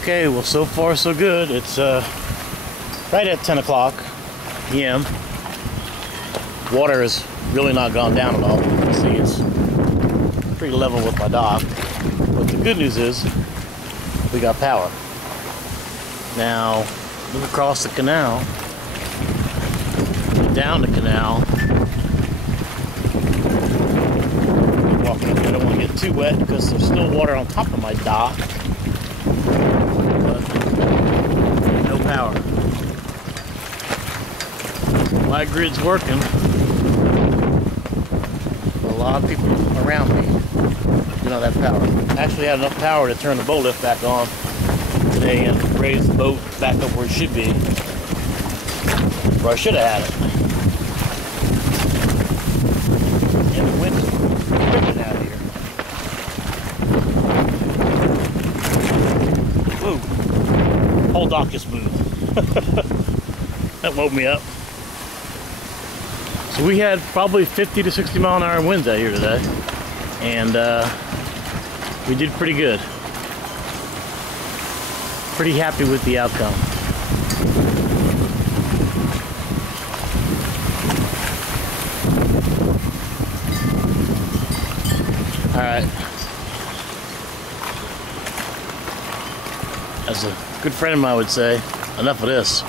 Okay, well, so far so good. It's right at 10 o'clock p.m. Water has really not gone down at all. You can see it's pretty level with my dock. But the good news is we got power. Now, look across the canal, down the canal. Walking up, I don't want to get too wet because there's still water on top of my dock. But no power. My grid's working. A lot of people around me do not have power. I actually had enough power to turn the boat lift back on today and raise the boat back up where it should be. Or I should have had it. And the wind's ripping out of here. Whoa. Whole dock just moved. That woke me up. So we had probably 50 to 60 mile an hour winds out here today. And we did pretty good. Pretty happy with the outcome. Alright. As a good friend of mine would say, enough of this.